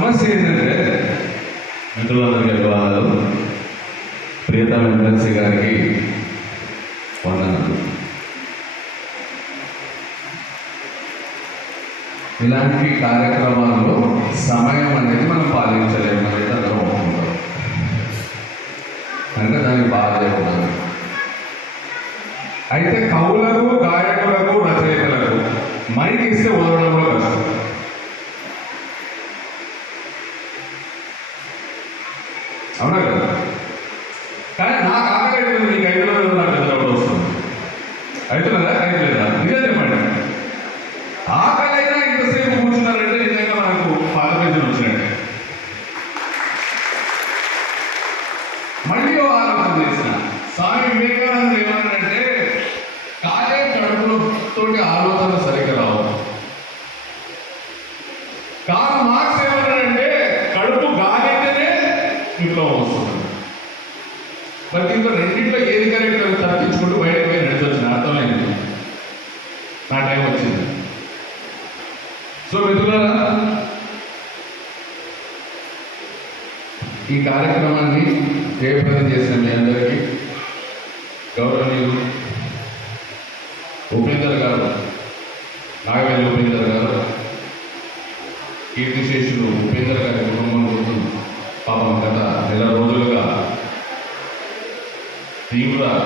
సమస్య ఏంటంటే మిత్రులందరికీ అభివాదాలు ప్రియతమ ఎమ్మెల్సీ గారికి వందనాలు. ఇలాంటి కార్యక్రమాల్లో సమయం అనేది మనం పాలించలేము అనేది అందరం ఒప్పుకుంటాం కనుక దానికి బాధ లేకుండా అయితే కవులకు గాయకులకు రచయితలకు మైక్ ఇస్తే వదలడం కూడా కష్టం. అవునా కదా? కానీ నాకు ఆకలి నీకు ఐదు రోజులు నాకు నిద్రపోవడం వస్తుంది. అవుతున్నదా ఐదు లేదా నిజం చెప్పండి. ఆకలైనా ఇంతసేపు కూర్చున్నారంటే నిజంగా మనకు పాత పెంచులు వచ్చినట్టే. మళ్ళీ ఆలోచన చేసిన. స్వామి వివేకానంద ఏమన్నారంటే కాలే కడుపులతోటి ఆలోచన సరిగ్గా రావు. కాదు మార్క్స్ విప్లవం వస్తుంది మరి దీంట్లో రెండింటిలో ఏది కరెక్ట్ అని తప్పించుకుంటూ బయటకు పోయి నడిచొచ్చిన అర్థమైంది. నా టైం వచ్చింది. సో మిత్రులారా ఈ కార్యక్రమాన్ని జయప్రదం చేసిన మీ అందరికీ గౌరవనీయులు ఉపేందర్ గారు నాగవేలి ఉపేందర్ గారు కీర్తిశేషులు ఉపేందర్ గారు తీవ్ర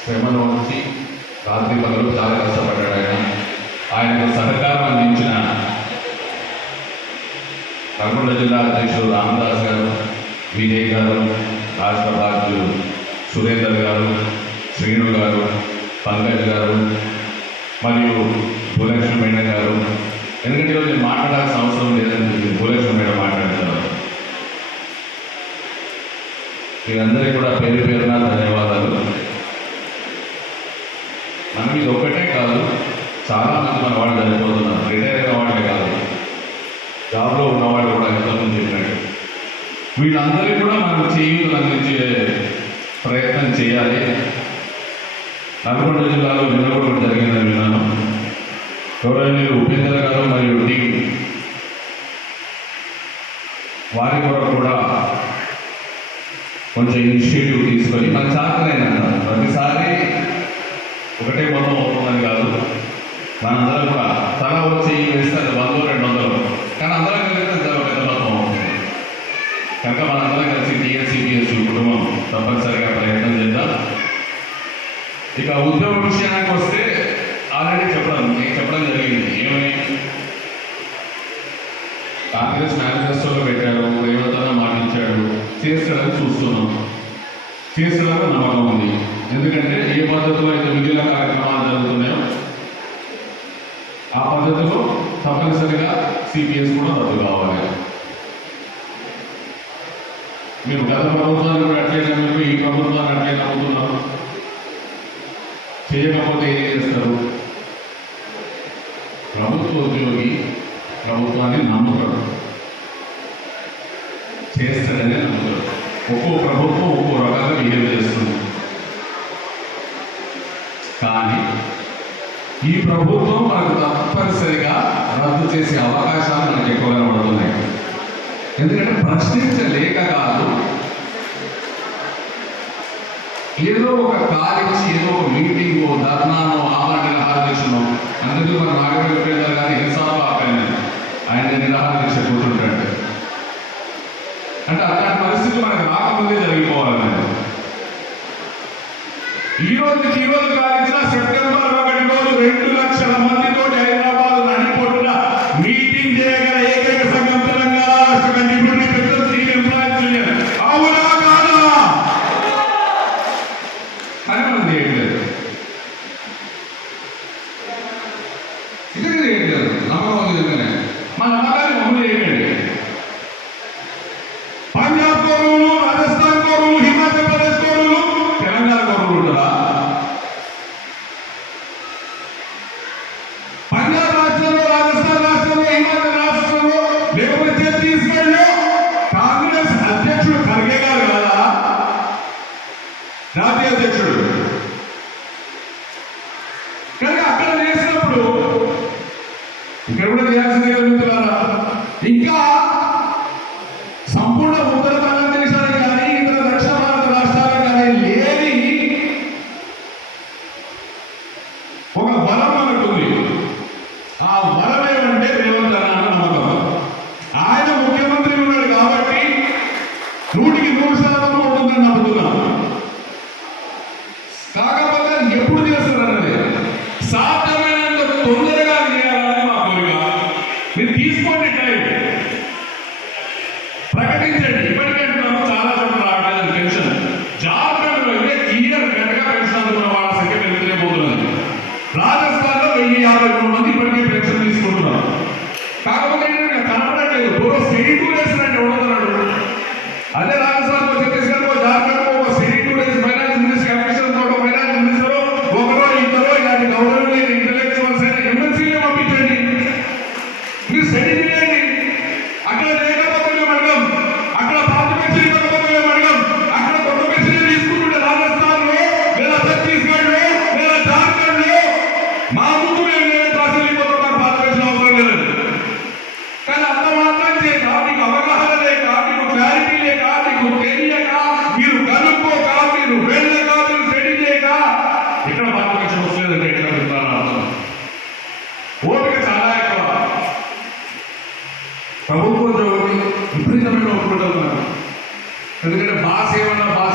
శ్రమను వచ్చి రాత్రి పనులు చాలా కష్టపడ్డాడు ఆయన. ఆయనకు సహకారం అందించిన నల్గొండ జిల్లా అధ్యక్షుడు రామదాస్ గారు విజయ్ గారు రాష్ట్ర బాధ్యులు సురేందర్ గారు శ్రీను గారు పంకజ్ గారు మరియు భూలక్ష్మి మేడం గారు. ఎందుకంటే ఈరోజు నేను మాట్లాడాల్సిన అవసరం లేదని భూలక్ష్మి మేడం మాట్లాడారు. మీరందరికీ కూడా పేరు పేరున ధన్యవాదాలు. మనం ఇది ఒక్కటే కాదు చాలా మంది మన వాళ్ళు చనిపోతున్నారు. రిటైర్ అయిన వాళ్ళే కాదు. జాబ్లో ఉన్నవాళ్ళు కూడా ఎంతమంది చెప్పినట్టు వీళ్ళందరికీ కూడా మనం చేయూతలు అందించే ప్రయత్నం చేయాలి. నల్గొండ జిల్లాలో నిన్న జరిగిందని విన్నాను. గౌరవనీయులు ఉపేంద్ర గారు మరియు టీ వారి కొరకు కూడా కొంచెం ఇనిషియేటివ్ తీసుకొని మన చేతనైనంత ప్రతిసారి ఒకటే మొత్తం అవుతుందని కాదు మనందరం కూడా తల వచ్చి వేస్తే అది వంద రెండు వందలు. కానీ అందరం కలిగితే అది పెద్ద మొత్తం అవుతుంది? కనుక మనందరం కలిసి టీఎస్సీబీఎస్ కుటుంబం తప్పనిసరిగా ప్రయత్నం చేద్దాం. ఇక ఉద్యోగ విషయానికి వస్తే ఆల్రెడీ చెప్పడం నేను చెప్పడం జరిగింది. ఏమని? కాంగ్రెస్ మేనిఫెస్టోలో పెట్టాడు రేవంత్ మాటించాడు చేస్తాడని చూస్తున్నాం. చేస్తాడని నమ్మకం ఉంది. ఎందుకంటే ఏ పద్ధతిలో అయితే మిగిలిన కార్యక్రమాలు జరుగుతున్నాయో ఆ పద్ధతిలో తప్పనిసరిగా సిపిఎస్ కూడా రద్దు కావాలి. మీరు గత ప్రభుత్వాన్ని కూడా అట్లే నమ్మి ఈ ప్రభుత్వాన్ని అట్లే నమ్ముతున్నారు చేయకపోతే ఏం చేస్తారు? ప్రభుత్వ ఉద్యోగి ప్రభుత్వాన్ని నమ్ముతాడు. చేస్తాడని నమ్ముతాడు. ఒక్కో ప్రభుత్వం ఒక్కో రకంగా బిహేవ్ చేస్తుంది. కానీ ఈ ప్రభుత్వం మనకు తప్పనిసరిగా రద్దు చేసే అవకాశాలు మనకు ఎక్కువగా పడుతున్నాయి ఎందుకంటే ప్రశ్నించలేక కాదు. ఏదో ఒక కాలిచ్చి ఏదో ఒక మీటింగ్ ధర్నానో ఆమరణ నిరాహార దీక్షనో అందరికీ మన నాగవేలు ఉపేందర్ మీరు తీసుకోండి టైం. ప్రకటించండి. ఇప్పటికంటున్నాము చాలా చోట్ల రావట్లేదు టెన్షన్ జార్ఖండ్ వెళ్తే క్లియర్ గట్టిగా పెన్షన్ అందుకున్న వాళ్ళ సంఖ్య పెరుగుతూనే పోతున్నది. రాజస్థాన్లో వెయ్యి యాభై మంది ఇప్పటికే పెన్షన్ తీసుకుంటున్నారు. కాకపోతే కనపడట్లేదు. పూర్వ స్టేట్ కూడా ప్రభుత్వ ఉద్యోగి విపరీతమైన ఒప్పుకుంటారు ఎందుకంటే బాస్ ఏమన్నా బాస్